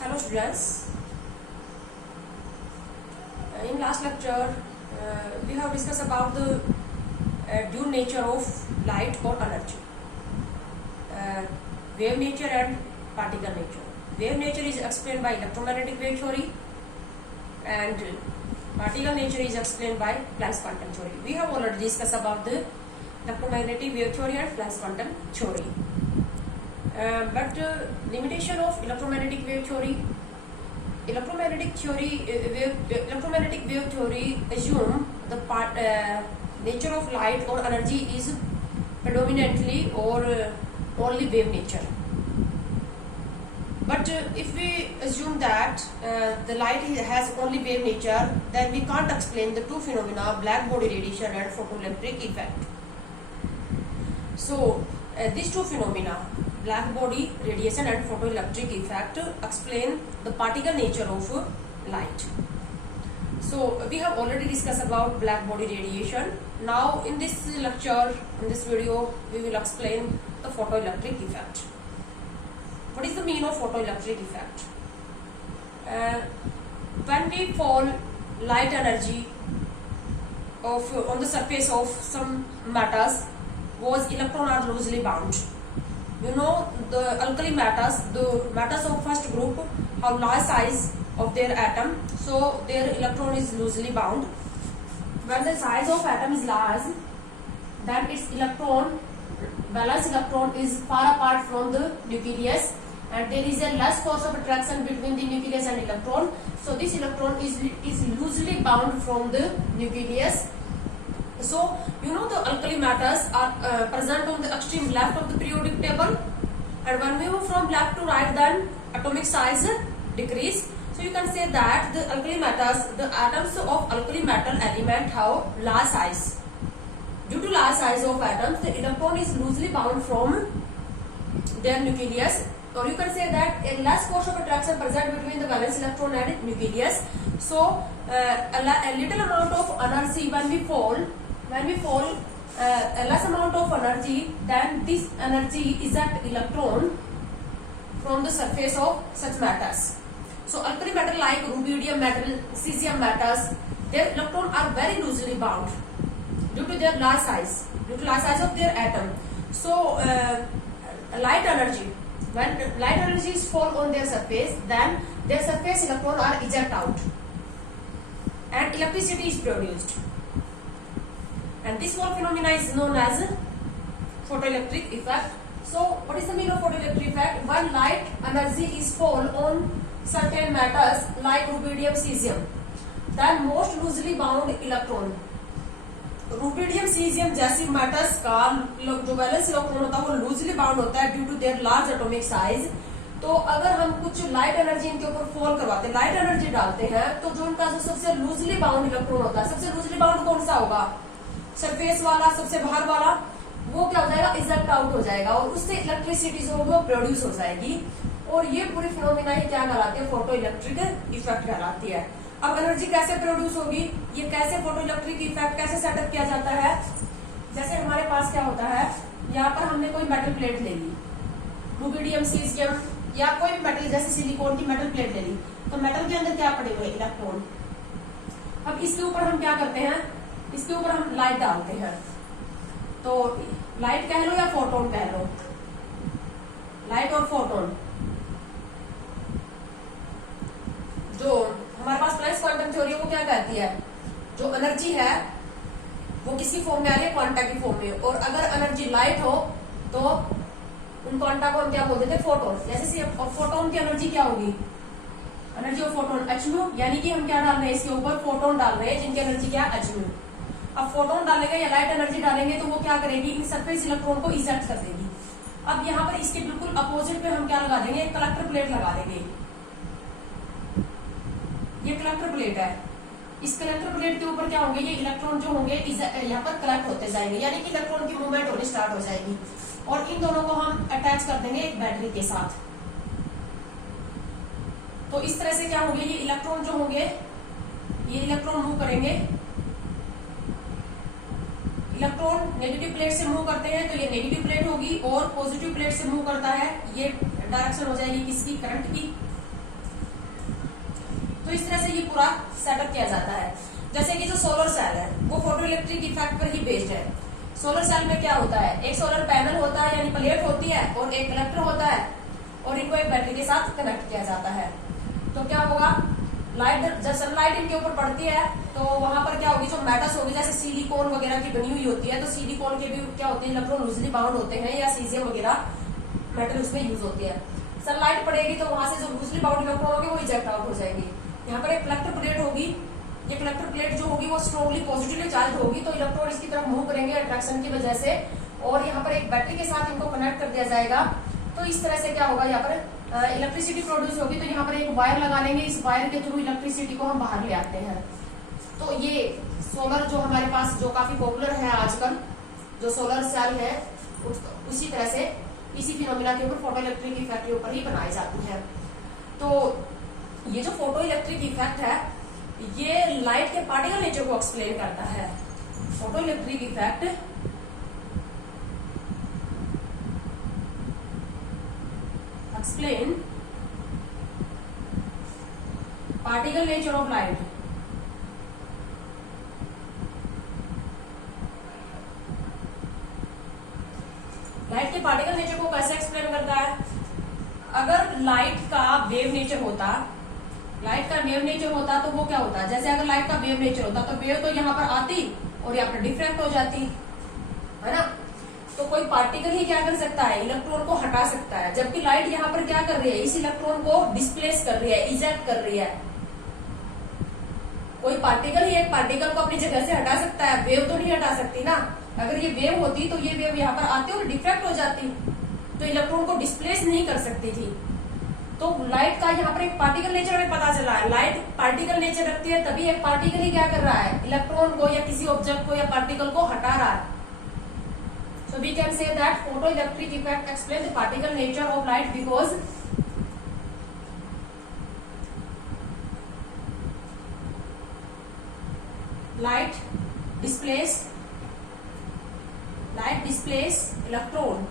Hello students. In last lecture, we have discussed about the dual nature of light or energy, wave nature and particle nature. Wave nature is explained by electromagnetic wave theory, and particle nature is explained by Planck's quantum theory. We have already discussed about the electromagnetic wave theory and Planck's quantum theory. But limitation of electromagnetic wave theory. Electromagnetic wave theory assume the nature of light or energy is predominantly or only wave nature. But if we assume that the light has only wave nature, then we can't explain the two phenomena, black body radiation and photoelectric effect. So these two phenomena, black body radiation and photoelectric effect, explain the particle nature of light. So we have already discussed about black body radiation. Now in this lecture, in this video, we will explain the photoelectric effect. What is the meaning of photoelectric effect? When we fall light energy on the surface of some matters, whose electrons are loosely bound. You know, the alkali matters, the matters of first group have large size of their atom, so their electron is loosely bound. When the size of atom is large, then its valence electron is far apart from the nucleus, and there is a less force of attraction between the nucleus and electron. So this electron is loosely bound from the nucleus. So you know, the alkali matters are present on the extreme left of the periodic table, and when we move from left to right, then atomic size decrease. So you can say that the alkali matters, the atoms of alkali metal element have large size. Due to large size of atoms, the electron is loosely bound from their nucleus, or you can say that a less force of attraction present between the valence electron and nucleus. So a little amount of energy when we fall a less amount of energy, then this energy eject electron from the surface of such matters. So alkali metal like rubidium metal, cesium metals, their electrons are very loosely bound due to their large size, of their atom. So light energy, when light energies fall on their surface, then their surface electrons are ejected out and electricity is produced. And this whole phenomena is known as photoelectric effect. So what is the meaning of photoelectric effect? When light energy is fall on certain metals like rubidium, cesium, then most loosely bound electron, rubidium caesium जैसी metals का जो valence electron होता है वो loosely bound होता है due to their large atomic size. तो अगर हम कुछ लाइट एनर्जी इनके ऊपर फॉल करवाते हैं, लाइट एनर्जी डालते हैं, तो जो इनका जो सबसे लूजली बाउंड इलेक्ट्रॉन होता है, सबसे लूजली बाउंड कौन सा होगा? सरफेस वाला, सबसे बाहर वाला, वो क्या हो जाएगा? इजेक्ट आउट हो जाएगा और उससे इलेक्ट्रिसिटी जो वो प्रोड्यूस हो जाएगी. और ये पूरी फिनोमिना ही क्या कहलाती है? फोटो इलेक्ट्रिक इफेक्ट कहलाती है. अब एनर्जी कैसे प्रोड्यूस होगी, ये कैसे फोटो इलेक्ट्रिक इफेक्ट कैसे सेटअप किया जाता है? जैसे हमारे पास क्या होता है, यहाँ पर हमने कोई मेटल प्लेट ले ली, रुबिडियम, सीजियम या कोई भी मेटल, जैसे सिलिकॉन की मेटल प्लेट ले ली, तो मेटल के अंदर क्या पड़े हुए? इलेक्ट्रॉन. अब इसके ऊपर हम क्या करते हैं? इसके ऊपर हम लाइट डालते हैं. तो लाइट कह लो या फोटोन कह लो, लाइट और फोटोन, जो हमारे पास प्लैंक्स क्वांटम थ्योरी वो क्या कहती है? जो एनर्जी है वो किसी फॉर्म में आ रही है? क्वांटा की फॉर्म में. और अगर एनर्जी लाइट हो तो उन क्वांटा को हम क्या बोलते थे? फोटोन. जैसे फोटोन की एनर्जी क्या होगी? एनर्जी ऑफ फोटोन एचम्यू, यानी कि हम क्या डाल रहे हैं इसके ऊपर? फोटोन डाल रहे हैं जिनकी एनर्जी क्या? एचम्यू. अब फोटोन डालेंगे या लाइट एनर्जी डालेंगे तो वो क्या करेगी? इन सरफेस इलेक्ट्रॉन को इजेक्ट कर देगी. अब यहाँ पर इसके बिल्कुल अपोजिट पे हम क्या लगा देंगे? एक कलेक्टर प्लेट लगा देंगे. ये कलेक्टर प्लेट है. इस कलेक्टर प्लेट के ऊपर क्या होंगे? ये इलेक्ट्रॉन जो होंगे यहाँ पर कलेक्ट होते जाएंगे, यानी कि इलेक्ट्रॉन की मूवमेंट होनी स्टार्ट हो जाएगी. और इन दोनों को हम अटैच कर देंगे एक बैटरी के साथ. तो इस तरह से क्या होंगे? ये इलेक्ट्रॉन जो होंगे, ये इलेक्ट्रॉन मूव करेंगे. इलेक्ट्रॉन नेगेटिव प्लेट से मूव करते हैं तो ये नेगेटिव प्लेट होगी, और पॉजिटिव प्लेट से मूव करता है, ये डायरेक्शन हो जाएगी किसकी? करंट की. तो इस तरह से ये पूरा सेटअप किया जाता है। जैसे कि जो सोलर सेल है वो फोटो इलेक्ट्रिक इफेक्ट पर ही बेस्ड है। सोलर सेल में क्या होता है, एक सोलर पैनल होता है यानी प्लेट होती है और एक कलेक्टर होता है और इनको एक बैटरी के साथ कनेक्ट किया जाता है। तो क्या होगा, लाइट जब सनलाइट इनके ऊपर पड़ती है तो वहां पर क्या होगी, जो मेटल्स होगी जैसे सिलिकॉन वगैरह की बनी हुई होती है, तो सिलिकॉन के भी क्या होते हैं, इलेक्ट्रॉन लूजली बाउंड होते हैं या सीजियम वगैरह मेटल उसमें यूज होती है। सनलाइट पड़ेगी तो वहां से जो लूजली बाउंड इलेक्ट्रॉन होंगे वो इजेक्ट आउट हो जाएंगे। यहाँ पर एक कलेक्टर प्लेट होगी, ये कलेक्टर प्लेट जो होगी वो स्ट्रॉन्गली पॉजिटिवली चार्ज होगी, तो इलेक्ट्रॉन इसकी तरफ मूव करेंगे अट्रैक्शन की वजह से, और यहाँ पर एक बैटरी के साथ इनको कनेक्ट कर दिया जाएगा। तो इस तरह से क्या होगा, यहाँ पर इलेक्ट्रिसिटी प्रोड्यूस होगी। तो यहाँ पर एक वायर लगा लेंगे, इस वायर के थ्रू इलेक्ट्रिसिटी को हम बाहर ले आते हैं। तो ये सोलर जो हमारे पास जो काफी पॉपुलर है आजकल, जो सोलर सेल है उसी तरह से इसी फिनोमिना के ऊपर फोटो इलेक्ट्रिक इफेक्ट के ऊपर ही बनाई जाती है। तो ये जो फोटो इलेक्ट्रिक इफेक्ट है ये लाइट के पार्टिकल नेचर को एक्सप्लेन करता है। Photo electric effect explain particle nature of light. Light के पार्टिकल नेचर को कैसे एक्सप्लेन करता है, अगर लाइट का वेव नेचर होता, लाइट का वेव नेचर होता तो वो क्या होता, जैसे अगर लाइट का वेव नेचर होता तो वेव तो यहाँ पर आती और यहाँ पर डिफ्रैक्ट हो जाती है ना। तो कोई पार्टिकल ही क्या कर सकता है, इलेक्ट्रॉन को हटा सकता है, जबकि लाइट यहाँ पर क्या कर रही है, इस इलेक्ट्रॉन को डिस्प्लेस कर रही है, इजेक्ट कर रही है। कोई पार्टिकल ही एक पार्टिकल को अपनी जगह से हटा सकता है, वेव तो नहीं हटा सकती ना। अगर ये वेव होती तो ये वेव यहाँ पर आती और डिफ्रैक्ट हो जाती, तो इलेक्ट्रॉन को डिस्प्लेस नहीं कर सकती थी। तो लाइट का यहाँ पर एक पार्टिकल नेचर हमें पता चला है, लाइट पार्टिकल नेचर रखती है, तभी एक पार्टिकल ही क्या कर रहा है, इलेक्ट्रॉन को या किसी ऑब्जेक्ट को या पार्टिकल को हटा रहा है। So we can say that photoelectric effect explains the particle nature of light because light displace electron.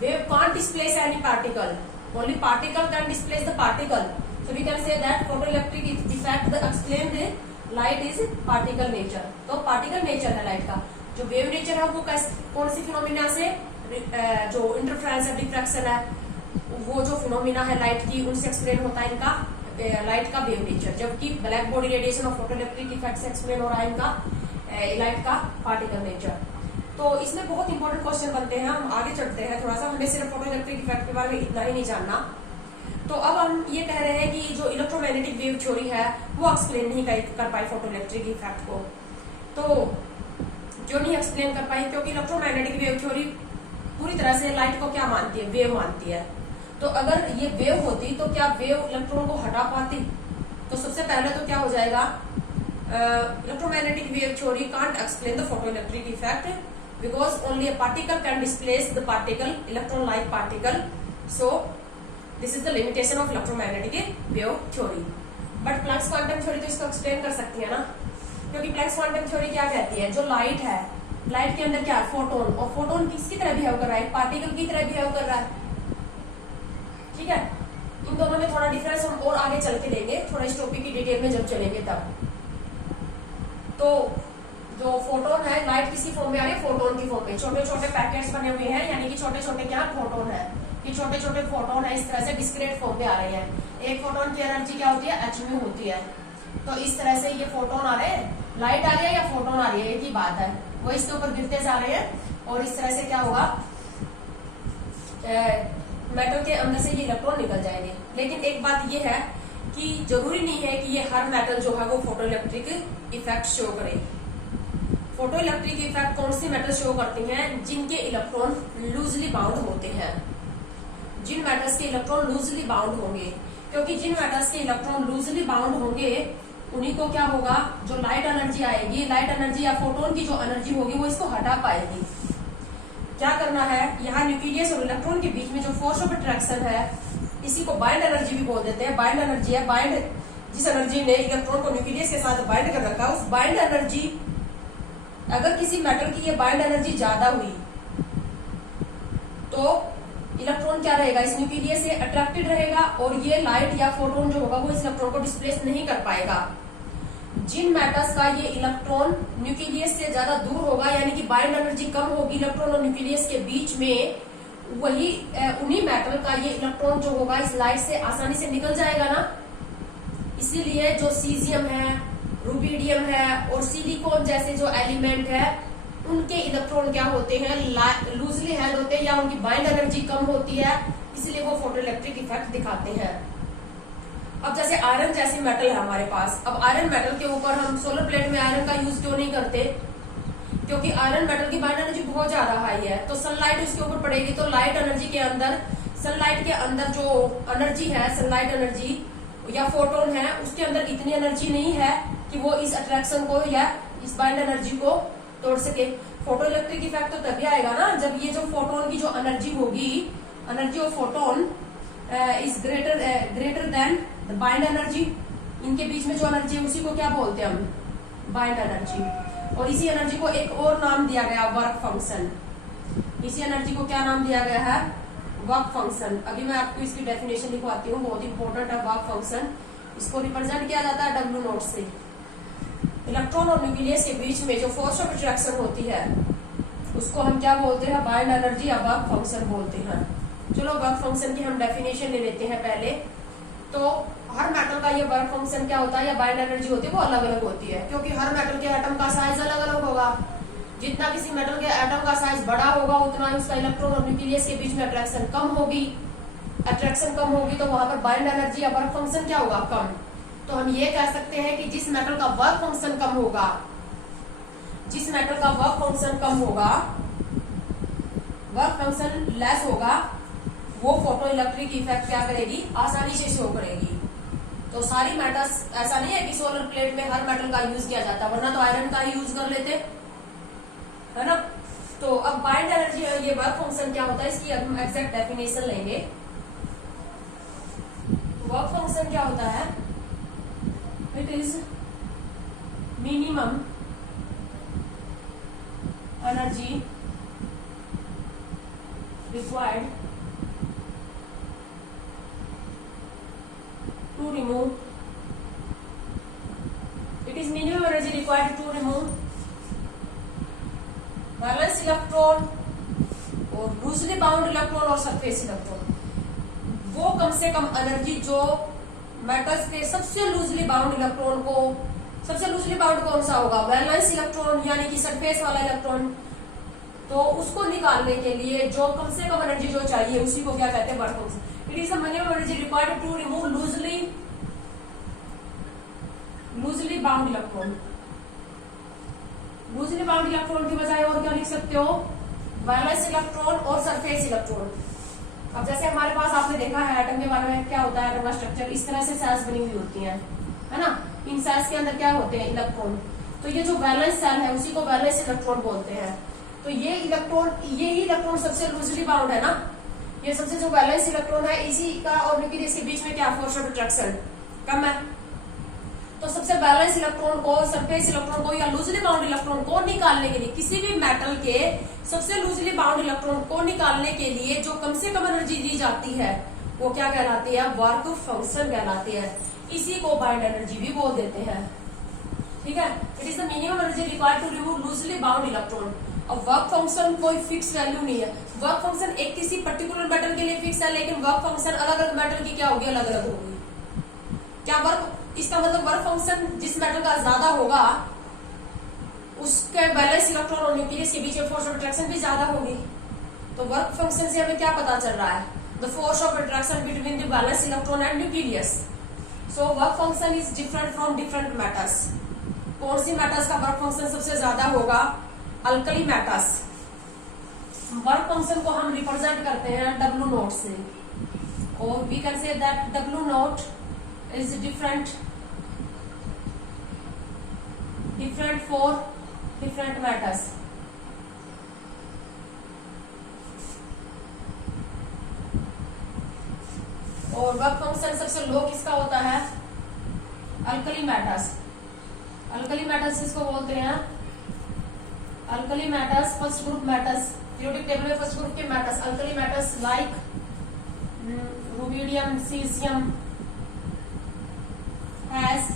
Wave can't displace any particle. Only particle can displace the particle. So we can say that photoelectric effect explains the light is particle nature. तो particle nature है light का, जो wave nature है वो कौन सी phenomena से, जो interference है, डिफ्रैक्शन है, वो जो फिनोमिना है लाइट की उनसे एक्सप्लेन होता है इनका लाइट का वेव नेचर। जबकि ब्लैक बॉडी रेडिएशन और फोटोइलेक्ट्रिक इफेक्ट से एक्सप्लेन हो रहा है इनका लाइट का पार्टिकल नेचर। तो इसमें बहुत इंपॉर्टेंट क्वेश्चन बनते हैं, हम आगे चढ़ते हैं थोड़ा सा, हमें सिर्फ फोटोइलेक्ट्रिक इफेक्ट के बारे में इतना ही नहीं जानना। तो अब हम ये कह रहे हैं कि जो इलेक्ट्रोमैग्नेटिक वेव थ्योरी है वो एक्सप्लेन नहीं कर पाई फोटोइलेक्ट्रिक इफेक्ट को। तो क्यों नहीं एक्सप्लेन कर पाई, क्योंकि इलेक्ट्रोमैग्नेटिक वेव थ्योरी पूरी तरह से लाइट को क्या मानती है, वेव मानती है। तो अगर ये वेव होती तो क्या वेव इलेक्ट्रॉन को हटा पाती, तो सबसे पहले तो क्या हो जाएगा, electromagnetic wave theory can't explain the photoelectric effect because only a particle can displace the particle, electron like particle. So this is the limitation of electromagnetic wave theory. But Planck's quantum theory तो इसको explain कर सकती है ना, क्योंकि planks quantum theory क्या कहती है, जो लाइट है, लाइट के अंदर क्या है, फोटोन, और फोटोन किसकी तरह बिहेव कर रहा है, पार्टिकल की तरह बिहेव कर रहा है। ठीक है, इन दोनों में थोड़ा डिफरेंस हम और आगे चल के देंगे, थोड़ा इस टॉपिक की डिटेल में जब चलेंगे तब। तो जो फोटोन है, लाइट किसी फॉर्म में आ रही है, फोटोन की फॉर्म में, छोटे छोटे पैकेट्स बने हुए हैं, यानी कि छोटे छोटे क्या फोटोन है, कि छोटे छोटे फोटोन है, इस तरह से डिस्क्रीट फॉर्म में आ रहे हैं। एक फोटोन की एनर्जी क्या होती है, h होती है। तो इस तरह से ये फोटोन आ रहे हैं, लाइट आ रही है या फोटोन आ रही है, एक ही बात है, वो इसके ऊपर गिरते जा रहे हैं और इस तरह से क्या होगा, मेटल के अंदर से ये इलेक्ट्रॉन निकल जाएंगे। लेकिन एक बात ये है कि जरूरी नहीं है कि ये हर मेटल जो है वो फोटोइलेक्ट्रिक इफेक्ट शो करे। फोटोइलेक्ट्रिक इफेक्ट कौन सी मेटल शो करती हैं, जिनके इलेक्ट्रॉन लूजली बाउंड होते हैं, जिन मेटल्स के इलेक्ट्रॉन लूजली बाउंड होंगे, क्योंकि जिन मेटल्स के इलेक्ट्रॉन लूजली बाउंड होंगे उन्हीं को क्या होगा, जो लाइट एनर्जी आएगी, लाइट एनर्जी या फोटोन की जो एनर्जी होगी वो इसको हटा पाएगी। क्या करना है, यहाँ न्यूक्लियस और इलेक्ट्रॉन के बीच में जो फोर्स ऑफ अट्रैक्शन है, इसी को बाइंड एनर्जी भी बोल देते हैं। बाइंड एनर्जी है, बाइंड जिस एनर्जी ने इलेक्ट्रॉन को न्यूक्लियस के साथ बाइंड कर रखा, उस बाइंड एनर्जी, अगर किसी मेटल की ये बाइंड एनर्जी ज्यादा हुई तो इलेक्ट्रॉन क्या रहेगा, इस न्यूक्लियस से अट्रैक्टेड रहेगा और ये लाइट या फोटोन जो होगा वो इस इलेक्ट्रॉन को डिस्प्लेस नहीं कर पाएगा। जिन मेटल्स का ये इलेक्ट्रॉन न्यूक्लियस से ज्यादा दूर होगा, यानी कि बाइंड एनर्जी कम होगी इलेक्ट्रॉन और न्यूक्लियस के बीच में, वही उन्हीं मेटल का ये इलेक्ट्रॉन जो होगा इस लाइट से आसानी से निकल जाएगा ना। इसीलिए जो सीजियम है, रुबिडियम है और सिलिकॉन जैसे जो एलिमेंट है उनके इलेक्ट्रॉन क्या होते हैं, लूजली हेल्ड होते हैं या उनकी बाइंड एनर्जी कम होती है, इसलिए वो फोटोइलेक्ट्रिक इफेक्ट दिखाते हैं। अब जैसे आयरन जैसी मेटल है हमारे पास, अब आयरन मेटल के ऊपर हम सोलर प्लेट में आयरन का यूज क्यों नहीं करते, क्योंकि आयरन मेटल की बाइंड एनर्जी बहुत ज्यादा हाई है, तो सनलाइट उसके ऊपर पड़ेगी तो लाइट एनर्जी के अंदर, सनलाइट के अंदर जो एनर्जी है, सनलाइट एनर्जी या फोटोन है, उसके अंदर इतनी एनर्जी नहीं है कि वो इस अट्रैक्शन को या इस बाइंड एनर्जी को तोड़ सके। फोटो इलेक्ट्रिक इफेक्ट तो तभी आएगा ना जब ये जो फोटोन की जो एनर्जी होगी, energy of photon is greater than the bind energy, इनके बीच में जो एनर्जी है उसी को क्या बोलते हैं हम, बाइंड एनर्जी। और इसी एनर्जी को एक और नाम दिया गया वर्क फंक्शन, इसी एनर्जी को क्या नाम दिया गया है, वर्क फंक्शन। अभी मैं आपको इसकी डेफिनेशन लिखवाती हूँ, बहुत इंपॉर्टेंट है वर्क फंक्शन। इसको रिप्रेजेंट किया जाता है डब्ल्यू नॉट से। इलेक्ट्रॉन और न्यूक्लियस के बीच में जो फोर्स ऑफ अट्रैक्शन होती है उसको हम क्या बोलते हैं, बाइंड एनर्जी या वर्क फंक्शन बोलते हैं। चलो वर्क फंक्शन की हम डेफिनेशन ले लेते हैं पहले। तो हर मेटल का ये वर्क फंक्शन क्या होता है या बाइंड एनर्जी होती है वो अलग अलग होती है, क्योंकि हर मेटल के एटम का साइज अलग अलग होगा। जितना किसी मेटल के एटम का साइज बड़ा होगा उतना ही उसका इलेक्ट्रॉन और न्यूक्लियस के बीच में अट्रैक्शन कम होगी। अट्रैक्शन कम होगी तो वहां पर बाइंड एनर्जी या वर्क फंक्शन क्या होगा, कम। तो हम ये कह सकते हैं कि जिस मेटल का वर्क फंक्शन कम होगा, जिस मेटल का वर्क फंक्शन कम होगा, वर्क फंक्शन लेस होगा, वो फोटो इलेक्ट्रिक इफेक्ट क्या करेगी, आसानी से शो करेगी। तो सारी मेटल्स, ऐसा नहीं है कि सोलर प्लेट में हर मेटल का यूज किया जाता, वरना तो आयरन का ही यूज कर लेते, है ना। तो अब बाइंड एनर्जी ये वर्क फंक्शन क्या होता है, इसकी हम एग्जैक्ट डेफिनेशन लेंगे। वर्क फंक्शन क्या होता है, it is minimum energy required to remove, it is minimum energy required to remove valence electron और लूजली बाउंड इलेक्ट्रॉन और सरफेस इलेक्ट्रॉन। वो कम से कम एनर्जी जो मेटल्स के सबसे लूजली बाउंड इलेक्ट्रॉन को, सबसे लूजली बाउंड कौन सा होगा, वैलेंस इलेक्ट्रॉन यानी कि सरफेस वाला इलेक्ट्रॉन, तो उसको निकालने के लिए जो कम से कम एनर्जी जो चाहिए उसी को क्या कहते हैं, work function. It is the minimum energy required to remove loosely bound electron. Loosely bound electron की बजाय और क्या लिख सकते हो, वैलेंस इलेक्ट्रॉन और सरफेस इलेक्ट्रॉन। अब जैसे हमारे पास आपने देखा है एटम के बारे में, क्या होता है एटम का स्ट्रक्चर, इस तरह से सेल्स बनी हुई होती हैं, है ना। इन सेल्स के अंदर क्या होते हैं, इलेक्ट्रॉन। तो ये जो वैलेंस सेल है उसी को वैलेंस इलेक्ट्रॉन बोलते हैं। तो ये इलेक्ट्रॉन, ये ही इलेक्ट्रॉन सबसे लूजली बाउंड है ना, ये सबसे जो वैलेंस इलेक्ट्रॉन है इसी का और न्यूक्लियस के बीच में क्या फोर्स ऑफ अट्रैक्शन कम है। तो सबसे बैलेंस इलेक्ट्रॉन को, सरफेस इलेक्ट्रॉन को या लूजली बाउंड इलेक्ट्रॉन को निकालने के लिए, किसी भी मेटल के सबसे लूजली बाउंड इलेक्ट्रॉन को निकालने के लिए जो कम से कम एनर्जी दी जाती है वो क्या कहलाती है, वर्क फंक्शन कहलाती है। इसी को बाइंड एनर्जी भी बोल देते हैं, ठीक है। It is the minimum energy required to remove loosely bound electron. अब वर्क फंक्शन कोई फिक्स वैल्यू नहीं है, वर्क फंक्शन एक किसी पर्टिकुलर मेटल के लिए फिक्स है, लेकिन वर्क फंक्शन अलग अलग मेटल की क्या होगी, अलग अलग होगी। क्या वर्क, इसका मतलब वर्क फंक्शन जिस मेटल का ज्यादा होगा उसके बैलेंस इलेक्ट्रॉन और न्यूक्लियस के बीच में फोर्स ऑफ अट्रैक्शन भी ज्यादा होगी। तो वर्क फंक्शन से हमें क्या पता चल रहा है, the force of attraction between the balance electron and nucleus. So work function is different from different metals. कौन सी मेटल्स का वर्क फंक्शन सबसे ज्यादा होगा, अल्कली मेटल्स। वर्क फंक्शन को हम रिप्रेजेंट करते हैं डब्ल्यू नॉट से, और we can say that W naught is different for different matters। और वर्क फंक्शन सबसे लो किसका होता है, अल्कली मेटल्स। अल्कली मेटल्स इसको बोलते हैं, alkali metals first group metals, periodic table में फर्स्ट ग्रुप के metals alkali metals like rubidium caesium has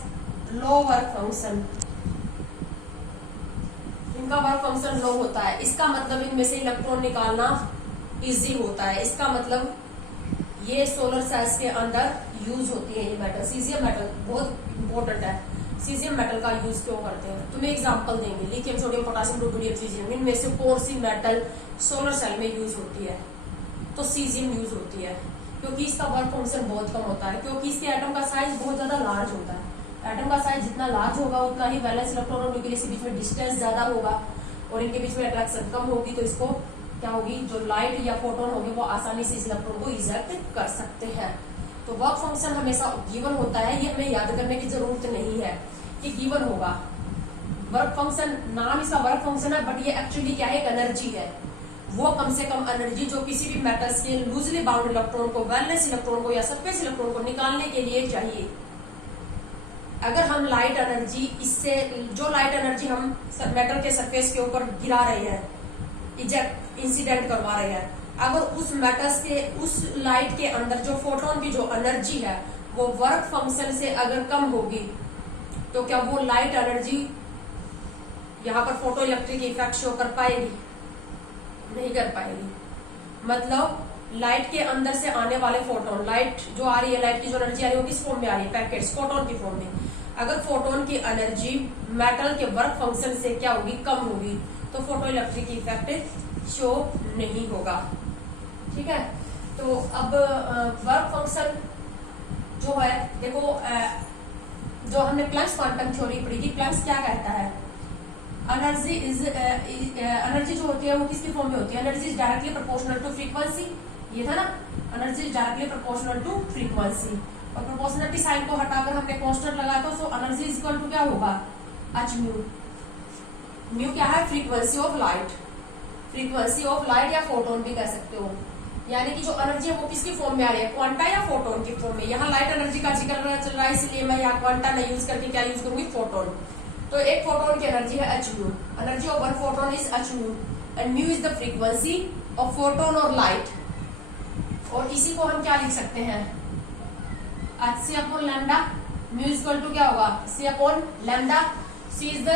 low work function, इनका वर्क फंक्शन लो होता है। इसका मतलब इनमें से इलेक्ट्रॉन निकालना इजी होता है। इसका मतलब ये सोलर सेल्स के अंदर यूज होती है ये मेटल। सीजियम मेटल बहुत इंपॉर्टेंट है। सीजियम मेटल का यूज क्यों करते हैं, तुम्हें एग्जांपल देंगे। Lithium sodium potassium rubidium caesium, इनमें से कौन सी मेटल सोलर सेल में यूज होती है? तो सीजियम यूज होती है, क्योंकि इसका वर्क फंक्शन बहुत कम होता है, क्योंकि इसके एटम का साइज बहुत ज्यादा लार्ज होता है। एटम का साइज जितना लार्ज होगा उतना ही वैलेंस इलेक्ट्रॉन और न्यूक्लियस के बीच में डिस्टेंस ज्यादा होगा और इनके बीच में अट्रैक्शन कम होगी, तो इसको क्या होगी, जो लाइट या फोटोन होगी वो आसानी से इस इलेक्ट्रॉन को इजेक्ट कर सकते हैं। तो वर्क फंक्शन हमेशा गिवन होता है, ये हमें याद करने की जरूरत नहीं है कि गिवन होगा। वर्क फंक्शन, नाम इसका वर्क फंक्शन है, बट ये एक्चुअली क्या है, एक एनर्जी है। वो कम से कम एनर्जी जो किसी भी मेटल्स के लूजली बाउंड इलेक्ट्रॉन को, वैलेंस इलेक्ट्रॉन को या सरफेस इलेक्ट्रॉन को निकालने के लिए चाहिए। अगर हम लाइट एनर्जी, इससे जो लाइट एनर्जी हम मेटल के सरफेस के ऊपर गिरा रहे हैं, इजेक्ट इंसिडेंट करवा रहे हैं, अगर उस मेटल्स के उस लाइट के अंदर जो फोटोन की जो एनर्जी है वो वर्क फंक्शन से अगर कम होगी, तो क्या वो लाइट एनर्जी यहाँ पर फोटो इलेक्ट्रिक इफेक्ट शो कर पाएगी? नहीं कर पाएगी। मतलब लाइट के अंदर से आने वाले फोटोन, लाइट जो आ रही है, लाइट की जो एनर्जी आ रही है वो किस फॉर्म में आ रही है? पैकेट्स, फोटोन की फॉर्म में। अगर फोटोन की एनर्जी मेटल के वर्क फंक्शन से क्या होगी, कम होगी, तो फोटो इलेक्ट्रिक इफेक्ट शो नहीं होगा। ठीक है, तो अब वर्क फंक्शन जो है, देखो जो हमने प्लैंक्स क्वांटम थ्योरी पढ़ी थी, प्लैंक्स क्या कहता है, एनर्जी इज एनर्जी जो होती है वो किसकी फॉर्म में होती है? Energy is directly proportional to frequency, ये था ना, energy is directly proportional to frequency. और प्रोपोर्शनलिटी साइन को हटाकर हमने कांस्टेंट लगाया था, so energy is equal to क्या होगा, एच म्यू। म्यू क्या है? Frequency of light, frequency of light या फोटोन भी कह सकते हो। यानी कि जो एनर्जी है वो किसकी फॉर्म में आ रही है, क्वांटा या फोटोन की फॉर्म में। यहाँ लाइट एनर्जी का जिक्र चल रहा है, इसलिए मैं यहाँ क्वांटा नहीं यूज करके क्या यूज करूंगी, फोटोन। तो एक फोटोन की एनर्जी है h mu, energy of one photon is h mu and mu is the frequency of photon और लाइट। और इसी को हम क्या लिख सकते हैं, h c upon lambda, mu is equal to क्या होगा, c upon lambda. C is the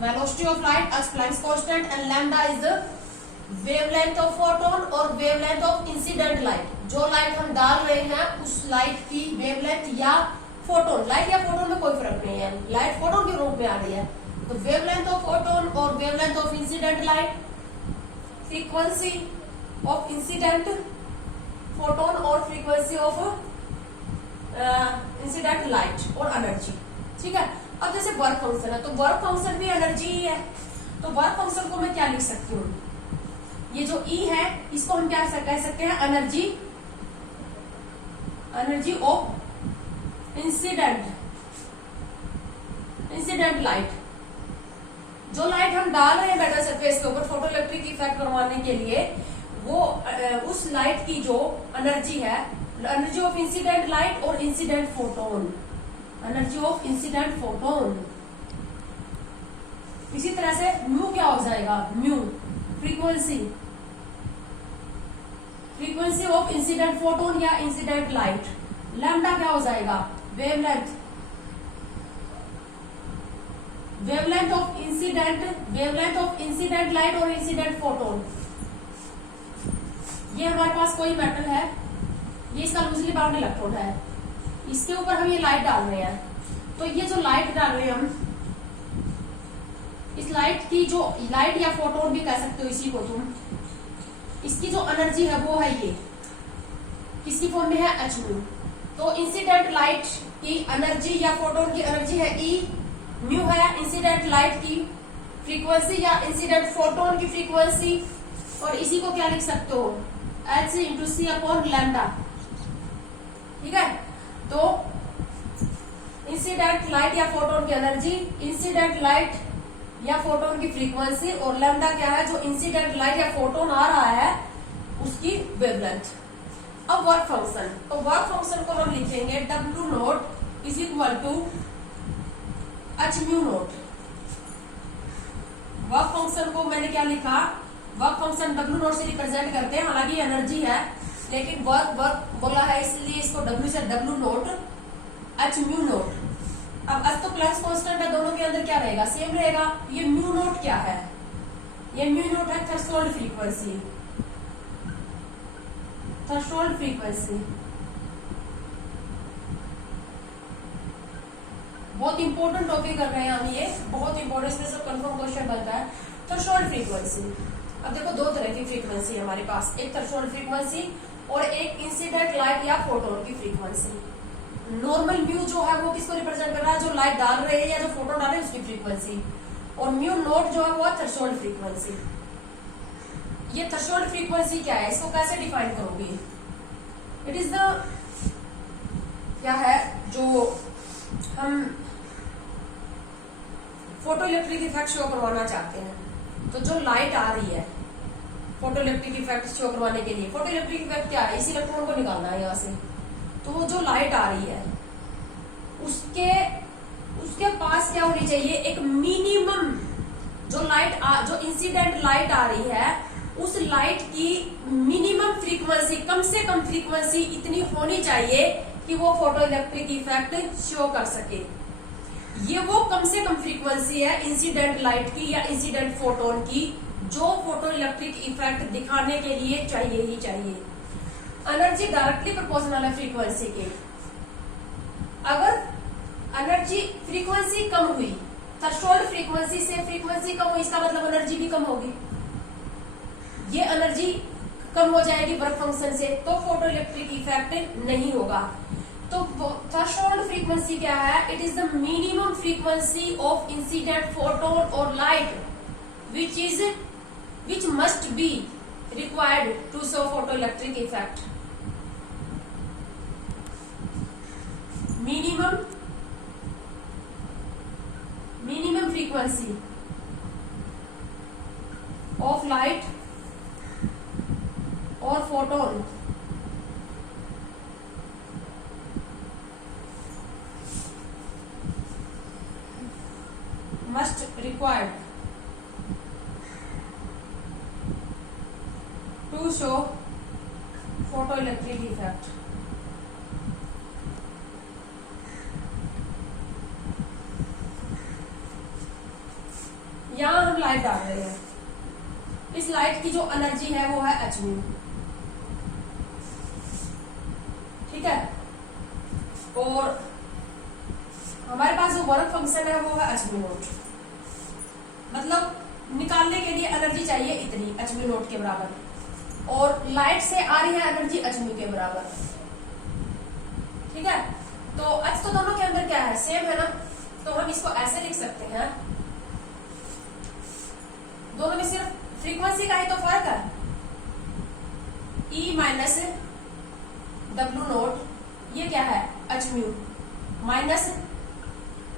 velocity of light as Planck's constant and lambda is the wavelength of photon और wavelength of incident light। जो light हम डाल रहे हैं उस light की वेवलेंथ या फोटोन, लाइट या फोटोन में कोई फर्क नहीं है, लाइट फोटोन के रूप में आ रही है, तो वेवलेंथ ऑफ फोटोन और wavelength of incident light, frequency of incident photon और फ्रीक्वेंसी ऑफ इंसिडेंट लाइट और एनर्जी। ठीक है, अब जैसे वर्क फंक्शन है, तो वर्क फंक्शन भी एनर्जी ही है, तो वर्क फंक्शन को मैं क्या लिख सकती हूँ, ये जो ई है इसको हम क्या कह सकते हैं, energy, energy of incident light. जो लाइट हम डाल रहे हैं मेटल सरफेस के ऊपर फोटो इलेक्ट्रिक इफेक्ट करवाने के लिए, वो उस लाइट की जो एनर्जी है, एनर्जी ऑफ इंसिडेंट लाइट और incident photon, energy of incident photon. इसी तरह से म्यू क्या हो जाएगा, mu frequency, frequency of incident photon या इंसिडेंट लाइट। लैम्डा क्या हो जाएगा, wavelength, wavelength of incident light और इंसिडेंट फोटोन। ये हमारे पास कोई मेटल है, ये इसका लूजली बाउंड इलेक्ट्रोड है, इसके ऊपर हम ये लाइट डाल रहे हैं, तो ये जो लाइट डाल रहे हैं हम, इस लाइट की जो लाइट या फोटोन भी कह सकते हो इसी को तुम, इसकी जो एनर्जी है वो है ये, किसकी फॉर्म में है, एच म्यू। तो इंसिडेंट लाइट की एनर्जी या फोटोन की एनर्जी है ई, म्यू है इंसिडेंट लाइट की फ्रीक्वेंसी या इंसिडेंट फोटोन की फ्रीक्वेंसी, और इसी को क्या लिख सकते हो, एच इंटू सी अपॉन लैम्डा। ठीक है, तो इंसिडेंट लाइट या फोटोन की एनर्जी, इंसिडेंट लाइट या फोटोन की फ्रीक्वेंसी, और लैम्डा क्या है, जो इंसिडेंट लाइट या फोटोन आ रहा है उसकी वेवलेंथ। अब वर्क फंक्शन, तो वर्क फंक्शन को हम लिखेंगे W naught is equal to H mu naught. Work function को मैंने क्या लिखा, वर्क फंक्शन डब्ल्यू नॉट से रिप्रेजेंट करते हैं, हालांकि एनर्जी है लेकिन वर्क वर्क बोला है इसलिए इसको डब्ल्यू से W not H mu naught. अब एच तो प्लस कांस्टेंट है, दोनों के अंदर क्या रहेगा, सेम रहेगा। ये म्यू नॉट क्या है, ये म्यू नॉट है थ्रेशोल्ड फ्रीक्वेंसी, थ्रेशोल्ड फ्रीक्वेंसी। बहुत इंपॉर्टेंट टॉपिक कर रहे हैं हम, ये बहुत इंपॉर्टेंट, इसमें सब कंफर्म क्वेश्चन बनता है। थ्रेशोल्ड फ्रीक्वेंसी, अब देखो दो तरह की फ्रीक्वेंसी है हमारे पास, एक थ्रेशोल्ड फ्रीक्वेंसी और एक इंसिडेंट लाइट या फोटोन की फ्रीक्वेंसी। नॉर्मल म्यू जो है वो किसको रिप्रेजेंट कर रहा है, जो लाइट डाल रहे हैं या जो फोटोन डाल रहे हैं उसकी फ्रीक्वेंसी, और म्यू नॉट जो है वो थ्रेशोल्ड फ्रीक्वेंसी। ये थ्रेशोल्ड फ्रीक्वेंसी क्या है, इसको कैसे डिफाइन करोगे, इट इज द क्या है जो हम फोटो इलेक्ट्रिक इफेक्ट शो करवाना चाहते हैं। तो जो लाइट आ रही है फोटो इलेक्ट्रिक इफेक्ट शो करवाने के लिए, फोटो इलेक्ट्रिक इफेक्ट क्या है, इस इलेक्ट्रॉन को निकालना है यहाँ से। तो वो जो लाइट आ रही है उसके पास क्या होनी चाहिए, एक मिनिमम जो इंसिडेंट लाइट आ रही है उस लाइट की मिनिमम फ्रीक्वेंसी, कम से कम फ्रीक्वेंसी इतनी होनी चाहिए कि वो फोटो इलेक्ट्रिक इफेक्ट शो कर सके। ये वो कम से कम फ्रीक्वेंसी है इंसिडेंट लाइट की या इंसिडेंट फोटोन की, जो फोटो इलेक्ट्रिक इफेक्ट दिखाने के लिए चाहिए ही चाहिए। एनर्जी डायरेक्टली प्रोपोर्शनल है फ्रीक्वेंसी के। अगर एनर्जी फ्रीक्वेंसी कम हुई, थ्रेशोल्ड फ्रीक्वेंसी से फ्रीक्वेंसी कम हुई, इसका मतलब एनर्जी भी कम होगी। ये एनर्जी कम हो जाएगी वर्क फंक्शन से, तो फोटो इलेक्ट्रिक इफेक्ट नहीं होगा। तो थ्रेशोल्ड फ्रीक्वेंसी क्या है, it is the minimum frequency of incident photon और light which must be required to show photoelectric effect. minimum frequency of light or photon must required to show photoelectric effect. यहां हम light डाल रहे हैं, इस light की जो energy है वो है एच म्यू, ठीक है। और हमारे पास जो वर्क फंक्शन है वो है एच म्यू नॉट, मतलब निकालने के लिए एनर्जी चाहिए इतनी एच म्यू नॉट के बराबर, और लाइट से आ रही है एनर्जी एच म्यू के बराबर, ठीक है। तो एच तो दोनों के अंदर क्या है, सेम है ना, तो हम इसको ऐसे लिख सकते हैं, दोनों में सिर्फ फ्रीक्वेंसी का ही तो फर्क है, ई माइनस डब्ल्यू नॉट, ये क्या है h mu minus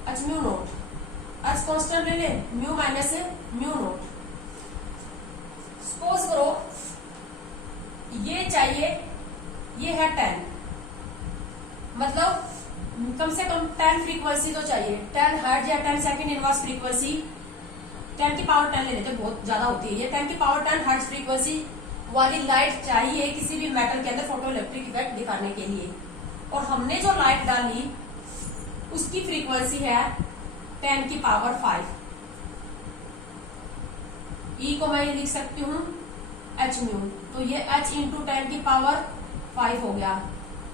H mu naught, H constant ले ले, mu minus mu naught. Suppose करो ये चाहिए, ये है 10, मतलब कम से कम 10 फ्रीक्वेंसी तो चाहिए, 10 हर्ट्ज या 10 सेकंड इनवर्स फ्रीक्वेंसी, 10 की पावर 10 ले लेते, बहुत ज्यादा होती है ये, 10 की पावर 10 हर्ट्ज फ्रीक्वेंसी वाली लाइट चाहिए किसी भी मेटल के अंदर फोटो इलेक्ट्रिक इफेक्ट दिखाने के लिए। और हमने जो लाइट डाली उसकी फ्रीक्वेंसी है 10 की पावर 5, ई को मैं लिख सकती हूँ एच म्यू, तो ये h इंटू 10 की पावर 5 हो गया।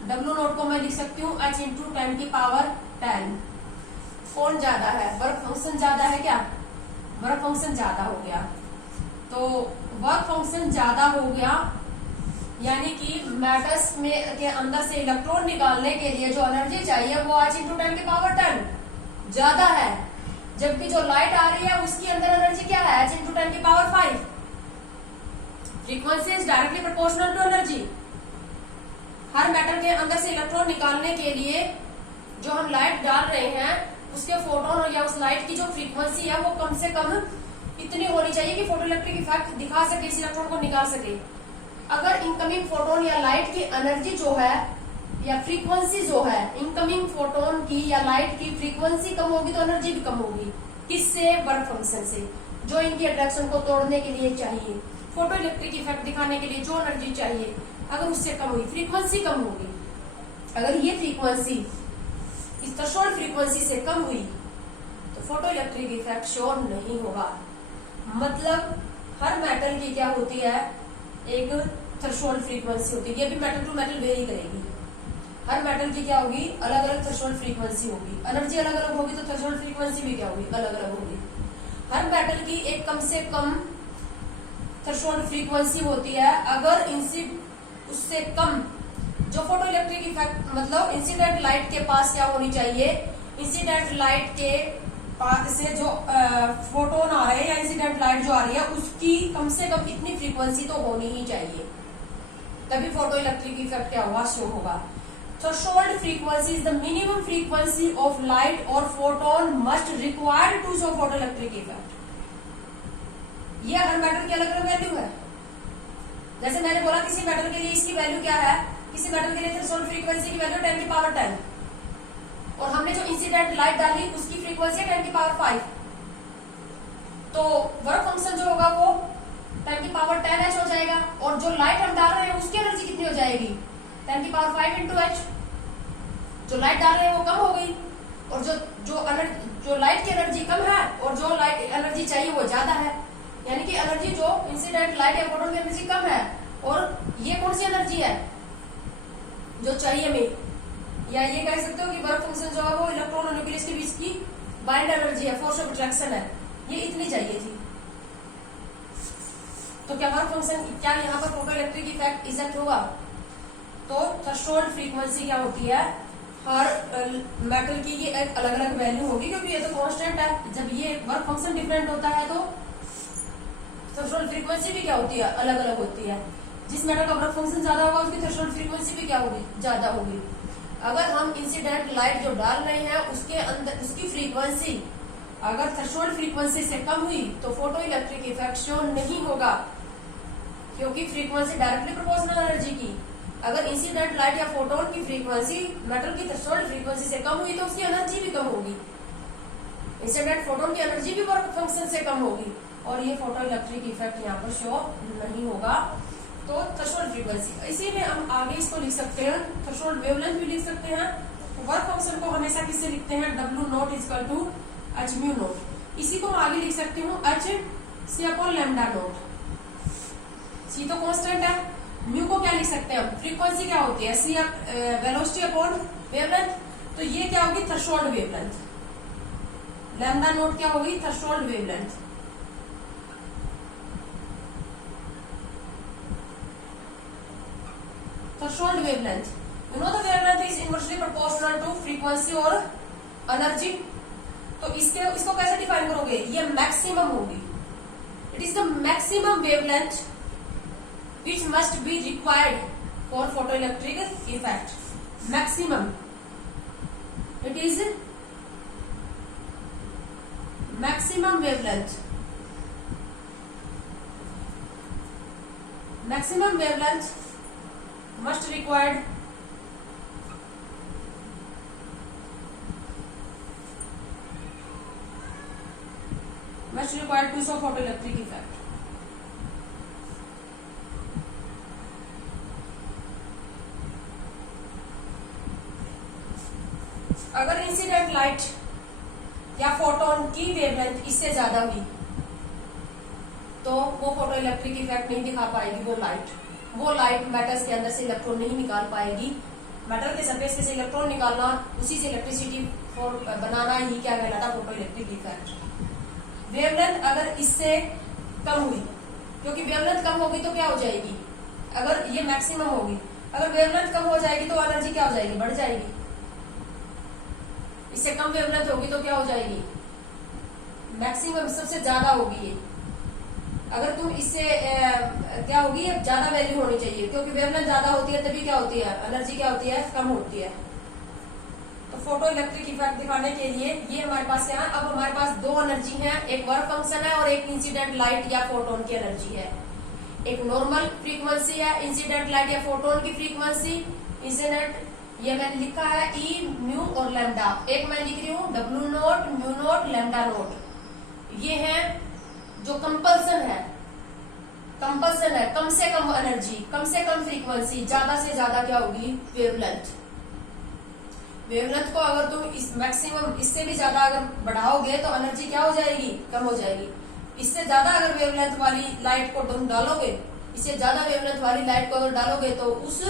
डब्ल्यू नोट को मैं लिख सकती हूँ h इंटू 10 की पावर 10। कौन ज्यादा है, वर्क फंक्शन ज्यादा है क्या, वर्क फंक्शन ज्यादा हो गया। तो वर्क फंक्शन ज्यादा हो गया यानी कि मेटल्स में के अंदर से इलेक्ट्रॉन निकालने के लिए जो एनर्जी चाहिए वो h इंटू 10 की पावर 10 ज्यादा है, जबकि जो लाइट आ रही है उसकी अंदर एनर्जी क्या है, h इंटू 10 की power 5। Frequency is directly proportional to energy. हर मेटल के अंदर से इलेक्ट्रॉन निकालने के लिए जो हम लाइट डाल रहे हैं उसके फोटोन या उस लाइट की जो फ्रीक्वेंसी है वो कम से कम इतनी होनी चाहिए कि फोटो इलेक्ट्रिक इफेक्ट दिखा सके, इस इलेक्ट्रॉन को निकाल सके। अगर इनकमिंग फोटोन या लाइट की एनर्जी जो है या फ्रीक्वेंसी जो है इनकमिंग फोटोन की या लाइट की फ्रीक्वेंसी कम होगी तो एनर्जी भी कम होगी। किससे, वर्क फंक्शन से, जो इनकी अट्रैक्शन को तोड़ने के लिए चाहिए। फोटो इलेक्ट्रिक इफेक्ट दिखाने के लिए जो एनर्जी चाहिए अगर उससे कम हुई, फ्रीक्वेंसी कम होगी, अगर ये फ्रीक्वेंसी इस थ्रेशोल्ड फ्रीक्वेंसी से कम हुई तो फोटो इलेक्ट्रिक इफेक्ट शो नहीं होगा। मतलब हर मेटल की क्या होती है, एक थ्रेशोल्ड फ्रीक्वेंसी होती है, ये भी मेटल टू मेटल वेरी करेगी। हर मेटल की क्या होगी, अलग अलग थ्रेशोल्ड फ्रीक्वेंसी होगी, एनर्जी अलग अलग होगी तो थ्रेशोल्ड फ्रीक्वेंसी भी क्या होगी, अलग अलग होगी। हर मेटल की एक कम से कम थ्रेशोल्ड फ्रीक्वेंसी होती है, अगर उससे कम जो फोटो इलेक्ट्रिक इफेक्ट मतलब इंसिडेंट लाइट के पास क्या होनी चाहिए, इंसिडेंट लाइट के पास से जो फोटोन आ रहे हैं या इंसिडेंट लाइट जो आ रही है उसकी कम से कम इतनी फ्रीक्वेंसी तो होनी ही चाहिए, तभी फोटो इलेक्ट्रिक इफेक्ट क्या होगा, शो होगा। Threshold frequency is the minimum frequency of light or photon must required to show photoelectric effect. ये हर मेटल की अलग अलग वैल्यू है। जैसे मैंने बोला किसी मेटल के लिए इसकी वैल्यू क्या है, किसी मेटल के लिए थ्रेशोल्ड फ्रीक्वेंसी की वैल्यू 10 की पावर 10 और हमने जो इंसिडेंट लाइट डाली उसकी फ्रीक्वेंसी है 10 की पावर 5, तो वर्क फंक्शन जो होगा वो 10 की पावर 10h हो जाएगा और जो लाइट हम डाल रहे हैं उसकी एनर्जी कितनी हो जाएगी, 10 की पावर 5 इंटू h। जो लाइट डाल रहे हैं वो कम हो गई और जो लाइट की एनर्जी कम है और जो लाइट एनर्जी चाहिए वो ज्यादा है, यानी कि एनर्जी जो इंसिडेंट लाइट या फोटोन की एनर्जी कम है और ये कौन सी एनर्जी है जो चाहिए हमें, या ये कह सकते हो कि वर्क फंक्शन जो है वो इलेक्ट्रॉन और न्यूक्लियस के बीच की बाइंड एनर्जी है, फोर्स ऑफ अट्रैक्शन है, ये इतनी चाहिए थी। तो क्या वर्क फंक्शन, क्या यहाँ पर फोटो इलेक्ट्रिक इफेक्ट इजेक्ट होगा? तो थ्रेशोल्ड फ्रीक्वेंसी क्या होती है, हर मेटल की ये एक अलग अलग वैल्यू होगी क्योंकि ये तो कांस्टेंट है। जब ये वर्क फंक्शन डिफरेंट होता है तो थ्रेशोल्ड फ्रीक्वेंसी भी क्या होती है, अलग अलग होती है। जिस मेटल का वर्क फंक्शन ज्यादा होगा उसकी थ्रेशोल्ड फ्रीक्वेंसी भी क्या होगी, ज्यादा होगी। अगर हम इंसिडेंट लाइट जो डाल रहे हैं उसके अंदर उसकी फ्रीक्वेंसी अगर थ्रेशोल्ड फ्रीक्वेंसी से कम हुई तो फोटो इलेक्ट्रिक इफेक्ट शो नहीं होगा, क्योंकि फ्रीक्वेंसी डायरेक्टली प्रोपोर्शनल एनर्जी की। अगर इंसिडेंट लाइट या फोटोन की फ्रीक्वेंसी मेटल की थ्रेशोल्ड फ्रीक्वेंसी से कम हुई तो उसकी एनर्जी भी कम होगी, इंसिडेंट फोटोन की एनर्जी भी वर्क फंक्शन से कम होगी और ये फोटो इलेक्ट्रिक इफेक्ट यहाँ पर शो नहीं होगा। तो थ्रेशोल्ड फ्रीक्वेंसी, इसी में हम आगे इसको लिख सकते हैं, थ्रेशोल्ड वेवलेंथ भी लिख सकते हैं। वर्क फंक्शन को हमेशा किससे लिखते हैं, W naught equal to h mu naught. इसी को मैं आगे लिख सकती हूँ h c upon lambda naught. c तो कांस्टेंट है, म्यू को क्या लिख सकते हैं हम, फ्रीक्वेंसी क्या होती है, c वेलोसिटी अपॉन वेवलेंथ, तो ये क्या होगी, थ्रेशोल्ड वेवलेंथ। लैम्डा नॉट क्या होगी, threshold wavelength. Threshold wavelength, you know the wavelength is inversely proportional to frequency और एनर्जी। तो इसको कैसे डिफाइन करोगे, ये मैक्सिमम होगी, it is the maximum wavelength which must be required for photoelectric effect. Maximum, it is maximum wavelength. Maximum wavelength must required to show photoelectric effect. अगर incident light या photon की wavelength इससे ज्यादा हुई तो वो फोटो इलेक्ट्रिक इफेक्ट नहीं दिखा पाएगी। वो लाइट मेटल्स के अंदर से इलेक्ट्रॉन नहीं निकाल पाएगी। मेटल के सरफेस से इलेक्ट्रॉन निकालना, उसी से इलेक्ट्रिसिटी बनाना ही क्या कहलाता, फोटो इलेक्ट्रिक इफेक्ट। वेवलेंथ अगर इससे कम हुई, क्योंकि वेवलेंथ कम होगी तो क्या हो जाएगी, अगर ये मैक्सिमम होगी, अगर वेवलेंथ कम हो जाएगी तो एनर्जी क्या हो जाएगी, बढ़ जाएगी। इससे कम वेवलेंथ होगी तो क्या हो जाएगी, मैक्सिमम, सबसे ज्यादा होगी ये। अगर तुम इससे क्या होगी, ज्यादा वैल्यू होनी चाहिए, क्योंकि वेवलेंथ ज्यादा होती है तभी क्या होती है, एनर्जी क्या होती है, कम होती है। तो फोटो इलेक्ट्रिक इफेक्ट दिखाने के लिए ये हमारे पास है। अब हमारे पास दो एनर्जी है, एक वर्क फंक्शन है और एक इंसिडेंट लाइट या फोटोन की एनर्जी है। एक नॉर्मल फ्रीक्वेंसी है, इंसिडेंट लाइट या फोटोन की फ्रीक्वेंसी, इंसिडेंट ये मैंने लिखा है ई, म्यू और लैम्डा। एक मैं लिख रही हूँ W not, mu naught, lambda naught. ये है जो कंपल्सन है। कंपल्सन है कम से कम एनर्जी, कम से कम फ्रीक्वेंसी, ज्यादा से ज्यादा क्या होगी वेवलेंथ। वेवलेंथ को अगर तुम इस मैक्सिमम इससे भी ज्यादा अगर बढ़ाओगे तो एनर्जी क्या हो जाएगी, कम हो जाएगी। इससे ज्यादा अगर वेवलेंथ वाली लाइट को तुम डालोगे, इससे ज्यादा वेवलेंथ वाली लाइट को अगर डालोगे तो उस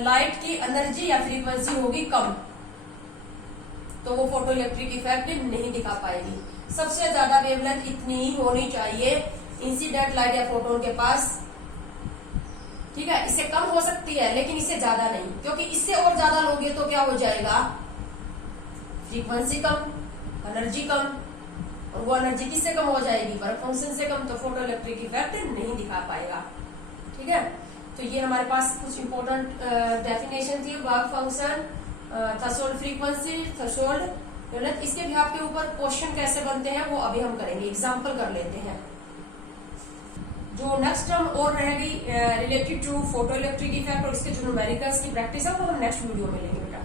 लाइट की एनर्जी या फ्रीक्वेंसी होगी कम, तो वो फोटो इलेक्ट्रिक इफेक्ट नहीं दिखा पाएगी। सबसे ज्यादा वेवलेंथ इतनी ही होनी चाहिए इंसिडेंट लाइट या फोटोन के पास, ठीक है। इससे कम हो सकती है लेकिन इससे ज्यादा नहीं, क्योंकि इससे और ज्यादा लोगे तो क्या हो जाएगा, फ्रीक्वेंसी कम, एनर्जी कम, और वो एनर्जी किससे कम हो जाएगी, वर्क फंक्शन से कम, तो फोटो इलेक्ट्रिक इफेक्ट नहीं दिखा पाएगा, ठीक है। तो ये हमारे पास कुछ इंपॉर्टेंट डेफिनेशन थी, work function, threshold frequency, threshold wavelength. इसके भी आपके ऊपर क्वेश्चन कैसे बनते हैं वो अभी हम करेंगे, एग्जाम्पल कर लेते हैं। जो नेक्स्ट टर्म और रहेगी related to photoelectric effect और इसके जो न्यूमेरिकल्स की प्रैक्टिस है वो हम नेक्स्ट वीडियो में लेंगे बेटा।